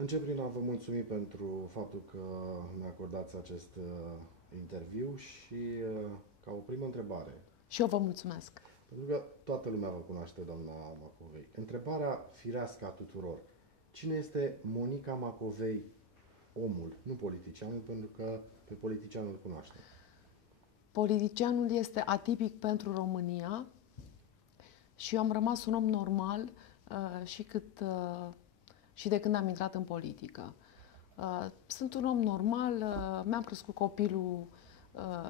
Încep prin a vă mulțumi pentru faptul că mi acordați acest interviu și ca o primă întrebare, Și eu vă mulțumesc. pentru că toată lumea vă cunoaște, doamna Macovei. Întrebarea firească a tuturor. Cine este Monica Macovei, omul, nu politicianul, pentru că pe politicianul îl cunoaștem. Politicianul este atipic pentru România și eu am rămas un om normal și de când am intrat în politică. Sunt un om normal, mi-am crescut copilul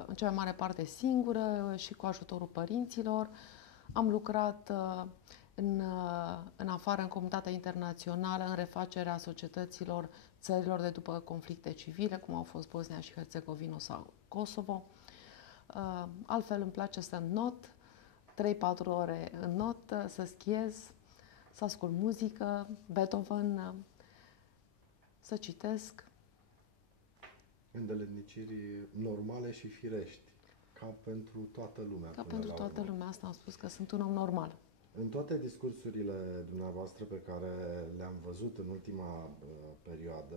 în cea mai mare parte singură și cu ajutorul părinților. Am lucrat în afară, în comunitatea internațională, în refacerea societăților țărilor de după conflicte civile, cum au fost Bosnia și Herțegovina sau Kosovo. Altfel îmi place să not, 3-4 ore în not, să schiez, să ascult muzică, Beethoven, să citesc. Îndeletniciri normale și firești, ca pentru toată lumea. Ca pentru toată lumea, asta am spus, că sunt un om normal. În toate discursurile dumneavoastră pe care le-am văzut în ultima perioadă,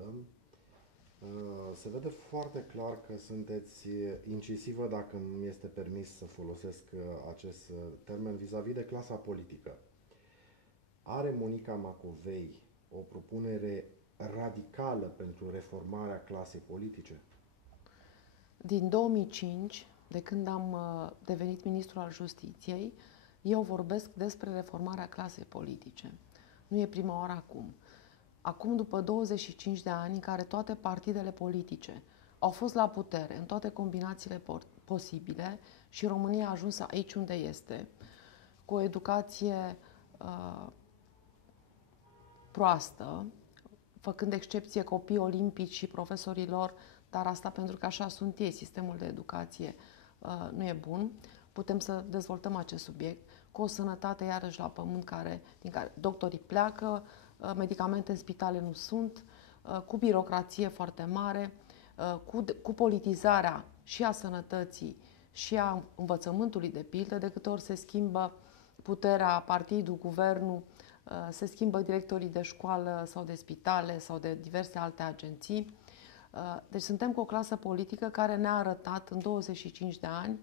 se vede foarte clar că sunteți incisivă, dacă mi este permis să folosesc acest termen, vis-a-vis de clasa politică. Are Monica Macovei o propunere radicală pentru reformarea clasei politice? Din 2005, de când am devenit ministru al Justiției, eu vorbesc despre reformarea clasei politice. Nu e prima oară acum. Acum, după 25 de ani în care toate partidele politice au fost la putere în toate combinațiile posibile și România a ajuns aici unde este, cu o educație proastă, făcând excepție copii olimpici și profesorilor, dar asta pentru că așa sunt ei, sistemul de educație nu e bun. Putem să dezvoltăm acest subiect, cu o sănătate iarăși la pământ, din care doctorii pleacă, medicamente în spitale nu sunt, cu birocrație foarte mare, cu politizarea și a sănătății și a învățământului, de pildă, de câte ori se schimbă puterea, partidul, guvernul, se schimbă directorii de școală sau de spitale sau de diverse alte agenții. Deci suntem cu o clasă politică care ne-a arătat în 25 de ani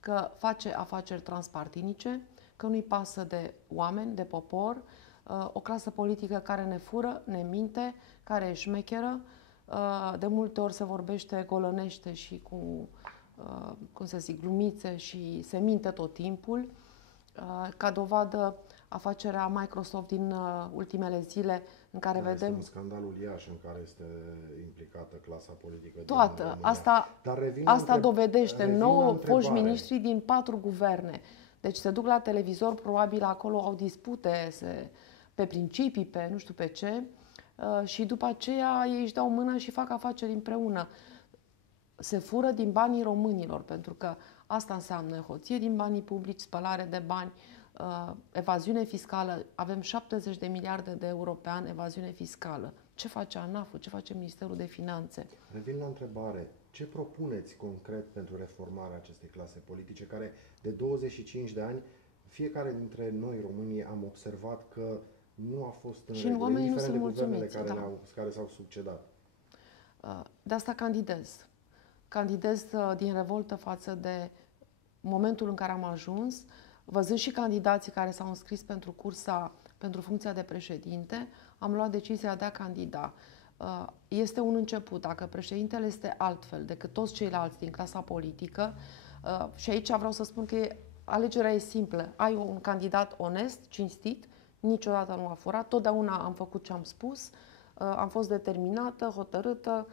că face afaceri transpartinice, că nu-i pasă de oameni, de popor, o clasă politică care ne fură, ne minte, care e șmecheră, de multe ori se vorbește golănește și cu, cum să zic, glumițe și se minte tot timpul. Ca dovadă, afacerea Microsoft din ultimele zile, în care vedem... Este un scandal uriaș în care este implicată clasa politică din toată. România. Asta dovedește 9 foști miniștri din 4 guverne. Deci se duc la televizor, probabil acolo au dispute pe principii, pe nu știu pe ce, și după aceea ei își dau mână și fac afaceri împreună. Se fură din banii românilor, pentru că asta înseamnă hoție din banii publici, spălare de bani, evaziune fiscală. Avem 70 de miliarde de euro pe an evaziune fiscală. Ce face ANAF-ul? Ce face Ministerul de Finanțe? Revin la întrebare. Ce propuneți concret pentru reformarea acestei clase politice, care de 25 de ani, fiecare dintre noi, românii, am observat că nu a fost în regulă, indiferent de guvernele care s-au succedat? De asta candidez. Candidez din revoltă față de momentul în care am ajuns, văzând și candidații care s-au înscris pentru cursa, pentru funcția de președinte, am luat decizia de a candida. Este un început. Dacă președintele este altfel decât toți ceilalți din clasa politică, și aici vreau să spun că alegerea e simplă. Ai un candidat onest, cinstit, niciodată nu a furat, totdeauna am făcut ce am spus, am fost determinată, hotărâtă,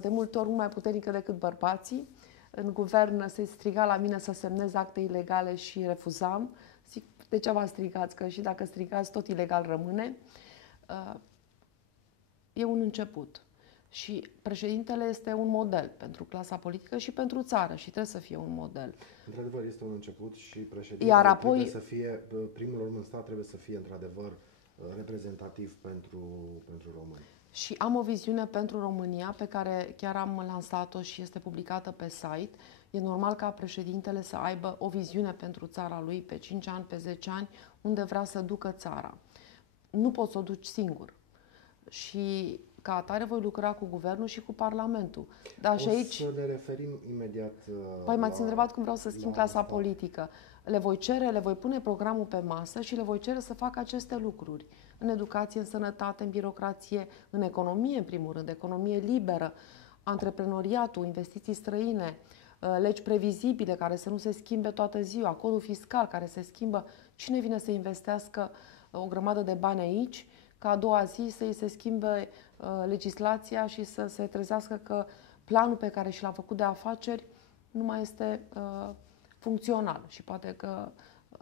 de multe ori mai puternică decât bărbații. În guvern se striga la mine să semnez acte ilegale și refuzam. Zic, degeaba strigați, că și dacă strigați, tot ilegal rămâne. E un început. Și președintele este un model pentru clasa politică și pentru țară și trebuie să fie un model. Într-adevăr, este un început și președintele trebuie să fie, primul om în stat trebuie să fie într-adevăr reprezentativ pentru români. Și am o viziune pentru România pe care chiar am lansat-o și este publicată pe site. E normal ca președintele să aibă o viziune pentru țara lui pe 5 ani, pe 10 ani, unde vrea să ducă țara. Nu poți să o duci singur. Și ca atare voi lucra cu Guvernul și cu Parlamentul. Dar și O aici... să ne referim imediat Păi m-ați întrebat cum vreau să schimb clasa asta. politică. Le voi cere, le voi pune programul pe masă și le voi cere să facă aceste lucruri. În educație, în sănătate, în birocrație, în economie, în primul rând, economie liberă, antreprenoriatul, investiții străine, legi previzibile care să nu se schimbe toată ziua, codul fiscal care se schimbă. Cine vine să investească o grămadă de bani aici, ca a doua zi să-i se schimbe legislația și să se trezească că planul pe care și l-a făcut de afaceri nu mai este funcțional și poate că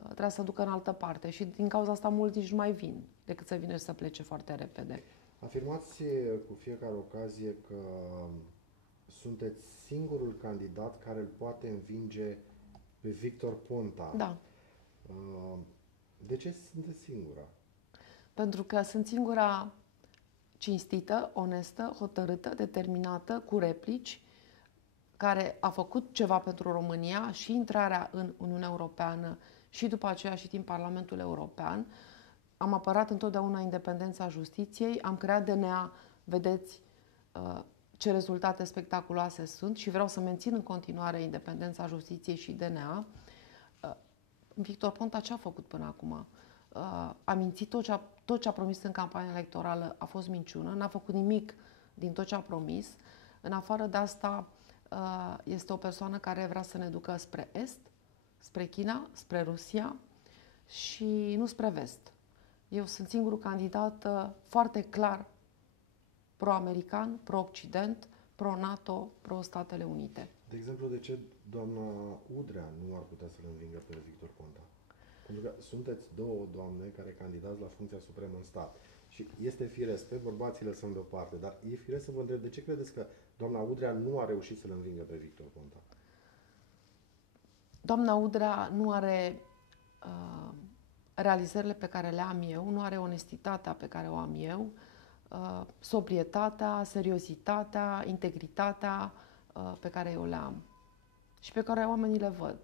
trebuie să ducă în altă parte. Și din cauza asta mulți nici nu mai vin decât să vină și să plece foarte repede. Afirmați cu fiecare ocazie că sunteți singurul candidat care îl poate învinge pe Victor Ponta. Da. De ce sunteți singura? Pentru că sunt singura cinstită, onestă, hotărâtă, determinată, cu replici, care a făcut ceva pentru România și intrarea în Uniunea Europeană și după aceea și din Parlamentul European. Am apărat întotdeauna independența justiției, am creat DNA, vedeți ce rezultate spectaculoase sunt și vreau să mențin în continuare independența justiției și DNA. Victor Ponta ce a făcut până acum? A mințit tot ce a promis în campania electorală a fost minciună, n-a făcut nimic din tot ce a promis. În afară de asta, este o persoană care vrea să ne ducă spre Est, spre China, spre Rusia și nu spre Vest. Eu sunt singurul candidat foarte clar pro-american, pro-Occident, pro-NATO, pro-Statele Unite. De exemplu, de ce doamna Udrea nu ar putea să-l învingă pe Victor Ponta? Pentru că sunteți două doamne care candidați la funcția supremă în stat. Și este firesc, pe bărbații lăsăm deoparte, dar e firesc să vă întreb, de ce credeți că doamna Udrea nu a reușit să-l învingă pe Victor Ponta? Doamna Udrea nu are realizările pe care le am eu, nu are onestitatea pe care o am eu, sobrietatea, seriozitatea, integritatea pe care eu le am și pe care oamenii le văd,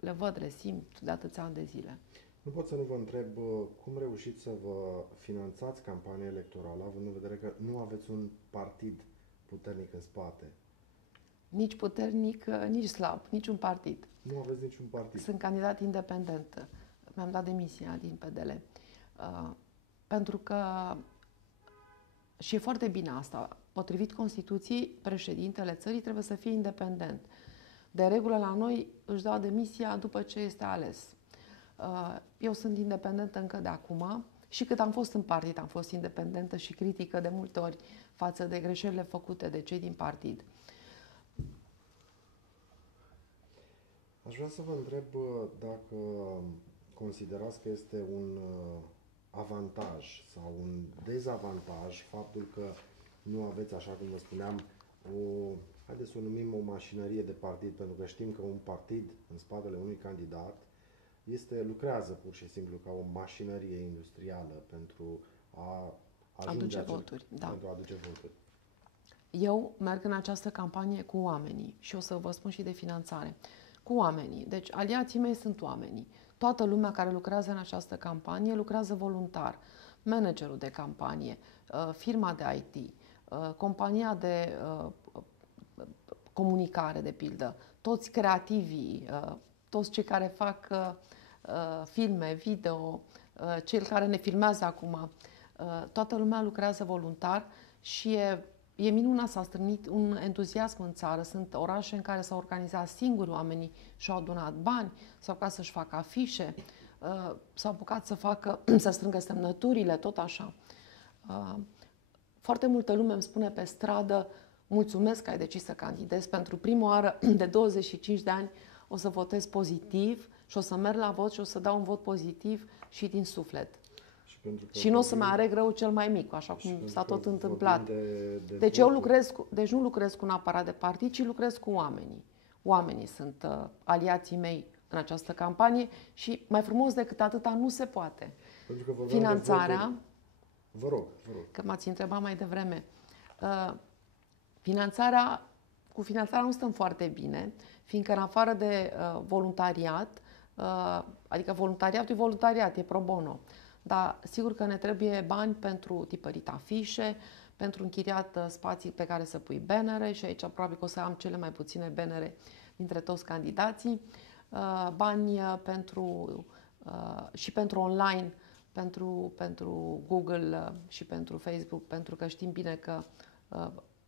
le văd, le simt de atâția ani de zile. Nu pot să nu vă întreb cum reușiți să vă finanțați campania electorală, având în vedere că nu aveți un partid puternic în spate. Nici puternic, nici slab, niciun partid. Nu aveți niciun partid. Sunt candidat independent. Mi-am dat demisia din PDL. Pentru că, și e foarte bine asta, potrivit Constituției, președintele țării trebuie să fie independent. De regulă la noi își dau demisia după ce este ales. Eu sunt independentă încă de acum și cât am fost în partid, am fost independentă și critică de multe ori față de greșelile făcute de cei din partid. Aș vrea să vă întreb dacă considerați că este un avantaj sau un dezavantaj faptul că nu aveți, așa cum vă spuneam, haideți să o numim o mașinărie de partid, pentru că știm că un partid în spatele unui candidat lucrează pur și simplu ca o mașinărie industrială pentru a aduce voturi. Da. Pentru a aduce voturi. Eu merg în această campanie cu oamenii și o să vă spun și de finanțare. Cu oamenii. Deci aliații mei sunt oamenii. Toată lumea care lucrează în această campanie lucrează voluntar. Managerul de campanie, firma de IT, compania de comunicare, de pildă, toți creativii, toți cei care fac filme, video, cei care ne filmează acum, toată lumea lucrează voluntar și e minunat, s-a strânit un entuziasm în țară. Sunt orașe în care s-au organizat singuri oamenii și au adunat bani, s-au apucat să-și facă afișe, s-au apucat să strângă semnăturile, tot așa. Foarte multă lume îmi spune pe stradă, mulțumesc că ai decis să candidezi. Pentru prima oară de 25 de ani o să votez pozitiv și o să merg la vot și o să dau un vot pozitiv și din suflet. Și nu o să mai areg rău cel mai mic, așa cum s-a tot întâmplat. Deci nu lucrez cu un aparat de partid, ci lucrez cu oamenii. Oamenii sunt aliații mei în această campanie și mai frumos decât atâta nu se poate. Finanțarea, vă rog, că m-ați întrebat mai devreme, cu finanțarea nu stăm foarte bine, fiindcă în afară de voluntariat, adică voluntariatul e voluntariat, e pro bono, dar sigur că ne trebuie bani pentru tipărit afișe, pentru închiriat spații pe care să pui bannere și aici probabil că o să am cele mai puține bannere dintre toți candidații, bani și pentru online, pentru Google și pentru Facebook, pentru că știm bine că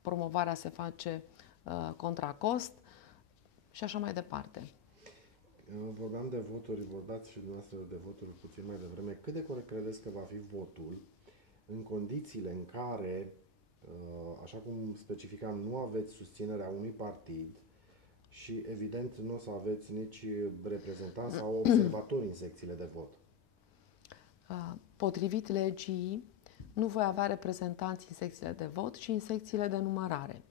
promovarea se face contra cost și așa mai departe. Vorbeam de voturi, vorbeați și dumneavoastră de voturi puțin mai devreme. Cât de corect credeți că va fi votul în condițiile în care, așa cum specificam, nu aveți susținerea unui partid și evident nu o să aveți nici reprezentanți sau observatori în secțiile de vot? Potrivit legii, nu voi avea reprezentanți în secțiile de vot, ci în secțiile de numărare.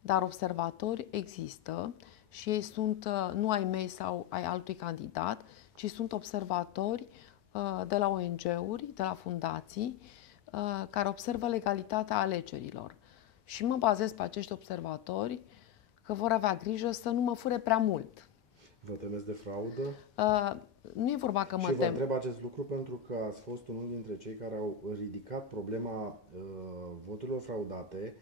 Dar observatori există și ei sunt nu ai mei sau ai altui candidat, ci sunt observatori de la ONG-uri, de la fundații, care observă legalitatea alegerilor. Și mă bazez pe acești observatori că vor avea grijă să nu mă fure prea mult. Vă temeți de fraudă? Nu e vorba că mă tem. Și vă întreb acest lucru pentru că ați fost unul dintre cei care au ridicat problema voturilor fraudate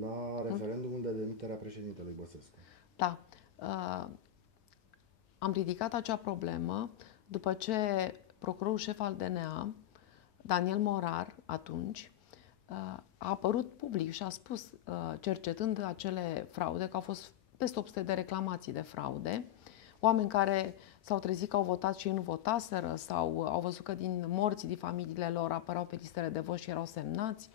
la referendumul de demitere a președintelui Băsescu. Da. Am ridicat acea problemă după ce procurorul șef al DNA, Daniel Morar, atunci, a apărut public și a spus, cercetând acele fraude, că au fost peste 800 de reclamații de fraude, oameni care s-au trezit că au votat și ei nu votaseră sau au văzut că din morții din familiile lor apăreau pe listele de vot și erau semnați.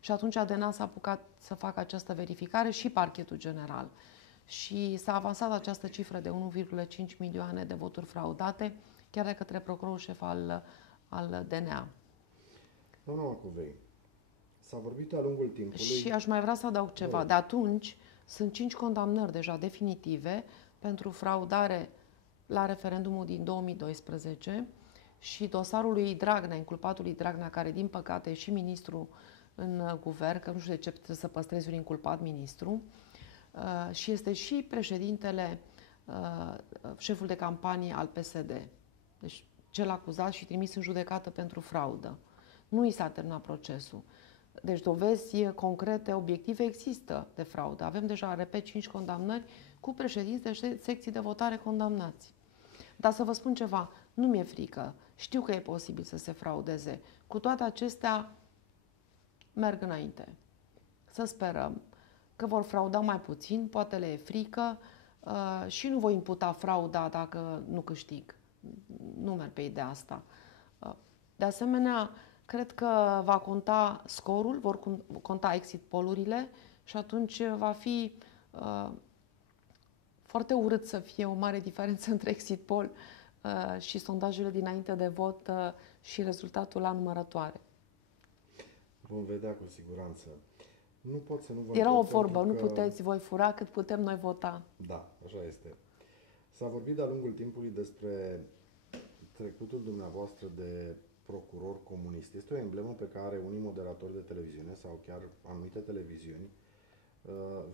Și atunci DNA s-a apucat să facă această verificare și Parchetul General. Și s-a avansat această cifră de 1,5 milioane de voturi fraudate, chiar de către procurorul șef al DNA. Doamna Macovei, s-a vorbit de-a lungul timpului... Și aș mai vrea să adaug ceva. De atunci sunt 5 condamnări deja definitive pentru fraudare la referendumul din 2012 și dosarul lui Dragnea, inculpatul lui Dragnea, care din păcate e și ministru în guvern, că nu știu de ce trebuie să păstrezi un inculpat ministru, și este și președintele, șeful de campanie al PSD. Deci cel acuzat și trimis în judecată pentru fraudă. Nu i s-a terminat procesul. Deci dovezi concrete, obiective există de fraudă. Avem deja, repet, 5 condamnări cu președinți de secții de votare condamnați. Dar să vă spun ceva, nu mi-e frică. Știu că e posibil să se fraudeze. Cu toate acestea, merg înainte. Să sperăm că vor frauda mai puțin, poate le e frică și nu voi imputa frauda dacă nu câștig. Nu merg pe ideea asta. De asemenea, cred că va conta scorul, vor conta exit poll-urile și atunci va fi foarte urât să fie o mare diferență între exit poll și sondajele dinainte de vot și rezultatul la numărătoare. Vom vedea cu siguranță. Nu pot să nu vă Era o vorbă, nu puteți voi fura cât putem noi vota. Da, așa este. S-a vorbit de-a lungul timpului despre trecutul dumneavoastră de procuror comunist. Este o emblemă pe care unii moderatori de televiziune sau chiar anumite televiziuni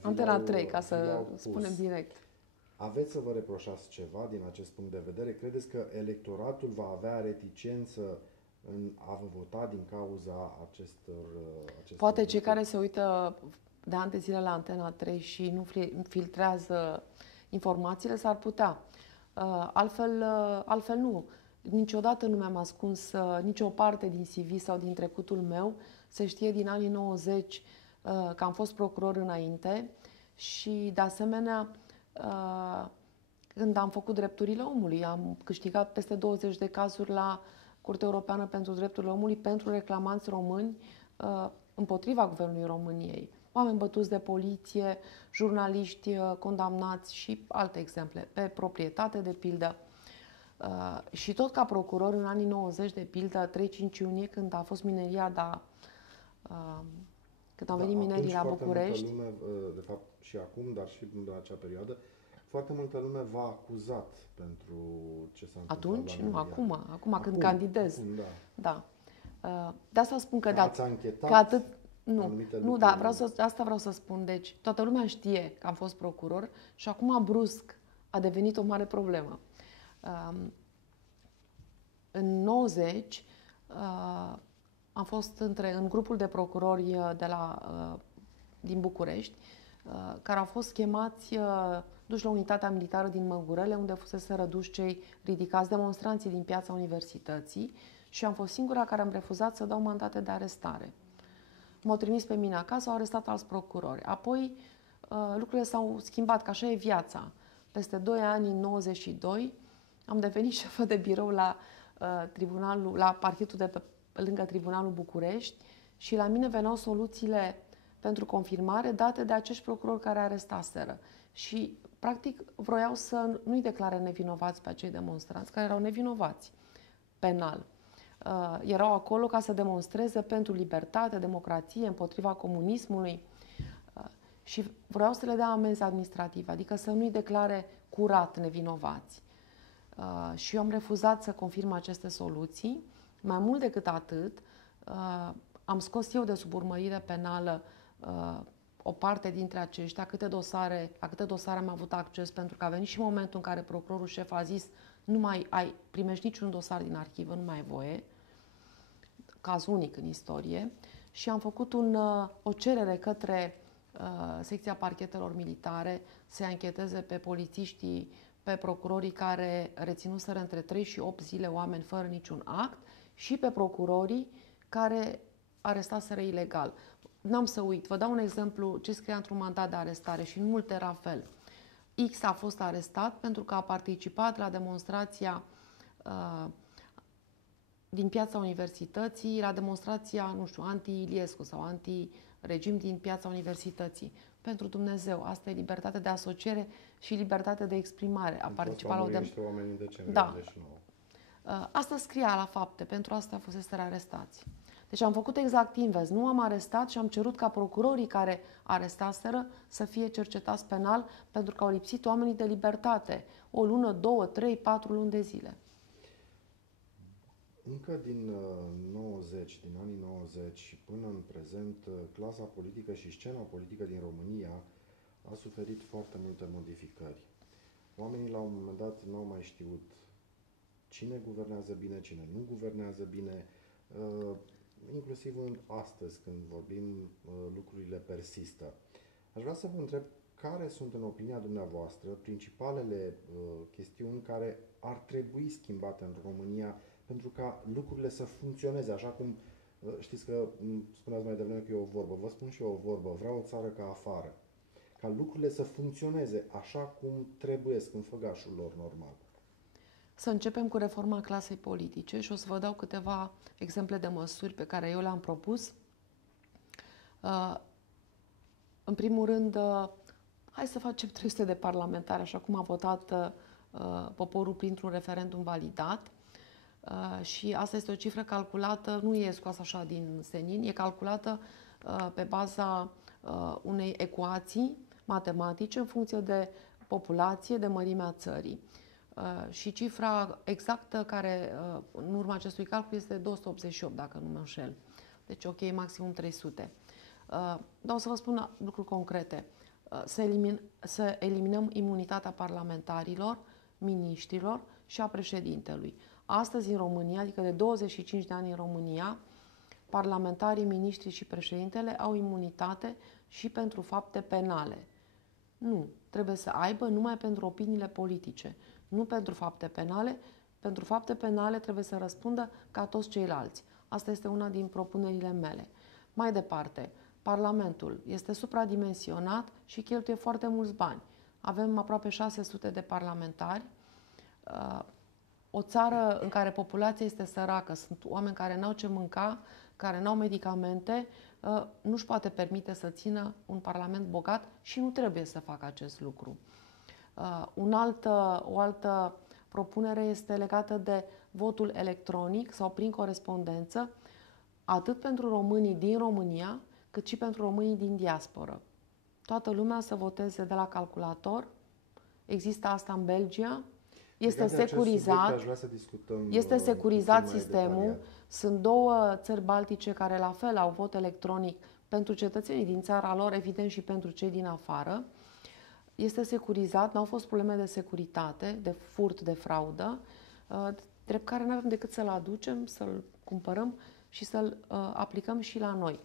Antena 3, ca să spunem direct. Aveți să vă reproșați ceva din acest punct de vedere? Credeți că electoratul va avea reticență în a vă vota din cauza acestor Poate cei care se uită de ani de zile la Antena 3 și nu filtrează informațiile s-ar putea. Altfel nu. Niciodată nu mi-am ascuns nicio parte din CV sau din trecutul meu. Se știe din anii 90 că am fost procuror înainte și, de asemenea, când am făcut drepturile omului, am câștigat peste 20 de cazuri la Curtea Europeană pentru Drepturile Omului pentru reclamanți români împotriva Guvernului României. Oameni bătuți de poliție, jurnaliști condamnați și alte exemple, pe proprietate, de pildă. Și tot ca procuror, în anii 90, de pildă, 3-5 iunie, când a fost mineriada, când au venit minerii la București. Lume, de fapt și acum, dar și în acea perioadă, foarte multă lume v-a acuzat pentru ce s-a întâmplat. Atunci? Nu, acum când candidez. Acum, da. De asta spun că ați anchetat că atât, asta vreau să spun. Deci, toată lumea știe că am fost procuror și acum brusc a devenit o mare problemă. În 90 Am fost în grupul de procurori din București, care au fost chemați, duși la unitatea militară din Măgurele, unde fusese răduși cei ridicați demonstranții din piața universității, și am fost singura care am refuzat să dau mandate de arestare. M-au trimis pe mine acasă, au arestat alți procurori. Apoi lucrurile s-au schimbat, că așa e viața. Peste 2 ani, în 92, am devenit șefă de birou la parchetul de lângă Tribunalul București și la mine veneau soluțiile pentru confirmare date de acești procurori care arestaseră. Și, practic, vroiau să nu-i declare nevinovați pe acei demonstranți, care erau nevinovați penal. Erau acolo ca să demonstreze pentru libertate, democrație, împotriva comunismului și vreau să le dea amenzi administrative, adică să nu-i declare curat nevinovați. Și eu am refuzat să confirm aceste soluții. Mai mult decât atât, am scos eu de sub urmărire penală o parte dintre aceștia, la câte dosare am avut acces, pentru că a venit și momentul în care procurorul șef a zis: nu mai primești niciun dosar din arhivă, nu mai ai voie, caz unic în istorie, și am făcut o cerere către secția parchetelor militare să ancheteze pe polițiștii, pe procurorii care reținuseră între 3 și 8 zile oameni fără niciun act și pe procurorii care arestaseră ilegal. N-am să uit, vă dau un exemplu ce scria într-un mandat de arestare și în multe era fel. X a fost arestat pentru că a participat la demonstrația din piața universității, la demonstrația, nu știu, anti-Iliescu sau anti-regim din piața universității. Pentru Dumnezeu, asta e libertate de asociere și libertate de exprimare. A participat la o oameni în decembrie 89. Asta scria la fapte, pentru asta fuseseră arestați. Deci am făcut exact invers. Nu am arestat și am cerut ca procurorii care arestaseră să fie cercetați penal, pentru că au lipsit oamenii de libertate. 1 lună, 2, 3, 4 luni de zile. Încă din 90, din anii 90 și până în prezent, clasa politică și scena politică din România a suferit foarte multe modificări. Oamenii la un moment dat n-au mai știut cine guvernează bine, cine nu guvernează bine. Inclusiv în astăzi, când vorbim, lucrurile persistă. Aș vrea să vă întreb care sunt, în opinia dumneavoastră, principalele chestiuni care ar trebui schimbate în România pentru ca lucrurile să funcționeze, așa cum știți că spuneați mai devreme că e o vorbă. Vă spun și eu o vorbă: vreau o țară ca afară. Ca lucrurile să funcționeze așa cum trebuie, în făgașul lor normal. Să începem cu reforma clasei politice și o să vă dau câteva exemple de măsuri pe care eu le-am propus. În primul rând, hai să facem 300 de parlamentari, așa cum a votat poporul printr-un referendum validat. Și asta este o cifră calculată, nu e scoasă așa din senin, e calculată pe baza unei ecuații matematice în funcție de populație, de mărimea țării. Și cifra exactă care, în urma acestui calcul, este 288, dacă nu mă înșel. Deci, ok, maximum 300. Dar o să vă spun lucruri concrete. Să eliminăm imunitatea parlamentarilor, miniștrilor și a președintelui. Astăzi, în România, adică de 25 de ani în România, parlamentarii, miniștrii și președintele au imunitate și pentru fapte penale. Nu. Trebuie să aibă numai pentru opiniile politice, nu pentru fapte penale. Pentru fapte penale trebuie să răspundă ca toți ceilalți. Asta este una din propunerile mele. Mai departe, Parlamentul este supradimensionat și cheltuie foarte mulți bani. Avem aproape 600 de parlamentari. O țară în care populația este săracă, sunt oameni care n-au ce mânca, care n-au medicamente, nu-și poate permite să țină un parlament bogat și nu trebuie să facă acest lucru. O altă propunere este legată de votul electronic sau prin corespondență, atât pentru românii din România, cât și pentru românii din diasporă. Toată lumea să voteze de la calculator. Există asta în Belgia. Este securizat. Este securizat sistemul. Sunt 2 țări baltice care la fel au vot electronic pentru cetățenii din țara lor, evident și pentru cei din afară. Este securizat, nu au fost probleme de securitate, de furt, de fraudă. drept care nu avem decât să-l aducem, să-l cumpărăm și să-l aplicăm și la noi.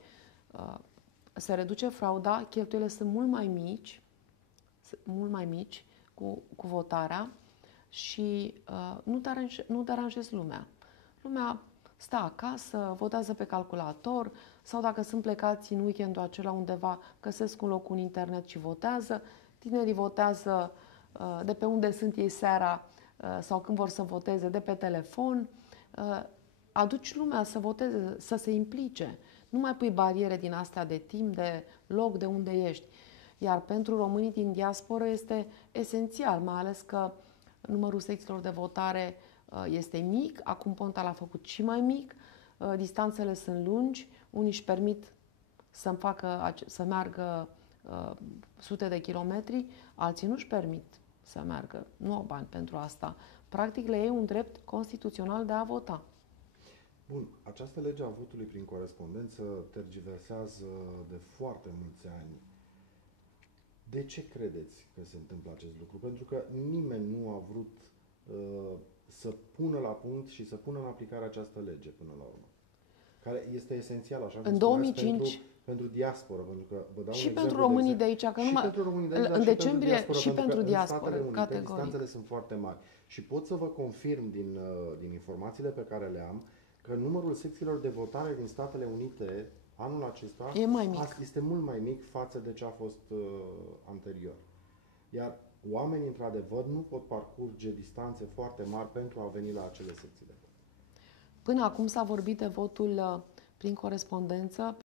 Se reduce frauda, cheltuielile sunt mult mai mici cu votarea și nu deranjezi lumea. Lumea stă acasă, votează pe calculator sau dacă sunt plecați în weekendul acela undeva, găsesc un loc în internet și votează. Tinerii votează de pe unde sunt ei seara sau când vor să voteze, de pe telefon. Aduci lumea să voteze, să se implice. Nu mai pui bariere din astea de timp, de loc, de unde ești. Iar pentru românii din diasporă este esențial, mai ales că numărul secțiilor de votare este mic, acum Ponta l-a făcut și mai mic, distanțele sunt lungi, unii își permit să meargă sute de kilometri, alții nu își permit să meargă, nu au bani pentru asta. Practic le e un drept constituțional de a vota. Bun, această lege a votului prin corespondență tergiversează de foarte mulți ani. De ce credeți că se întâmplă acest lucru? Pentru că nimeni nu a vrut să pună la punct și să pună în aplicare această lege până la urmă, care este esențială, așa cum În spuneați, 2005 pentru diaspora, pentru că vă dau și un pentru exemplu românii de aici, că și numai pentru românii de aici, în dar decembrie și pentru că diaspora, în Statele Unite categoric. distanțele sunt foarte mari. Și pot să vă confirm din informațiile pe care le am că numărul secțiilor de votare din Statele Unite anul acesta E mai mic. este mult mai mic față de ce a fost anterior. Iar oamenii, într-adevăr, nu pot parcurge distanțe foarte mari pentru a veni la acele secții de vot. Până acum s-a vorbit de votul prin corespondență